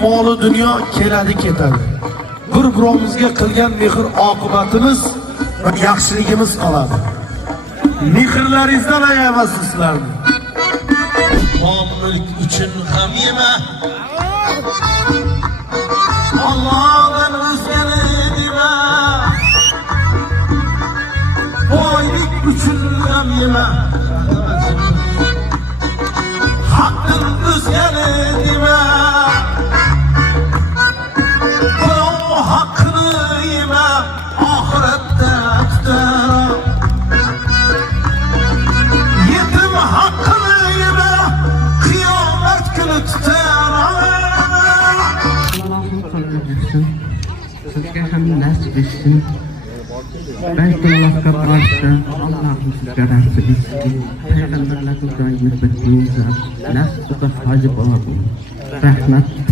Moli dunyo keladi ketadi. Bir-birimizga qilgan mehr oqibatimiz va yaxshiligimiz qoladi. Mehrlaringizdan ayamaysiz sizlarni. Mol mulk uchun ham yema. Allohdan o'zgani dema. Boylik uchun ham yema. Haqqin o'zgani dema. Sizga ham nasib etsin. Baytullohga borishda Allohning sizga nasib etsin. Payg'ambarlar doimiy bir nasib va hojib bo'ladi. Rahmat.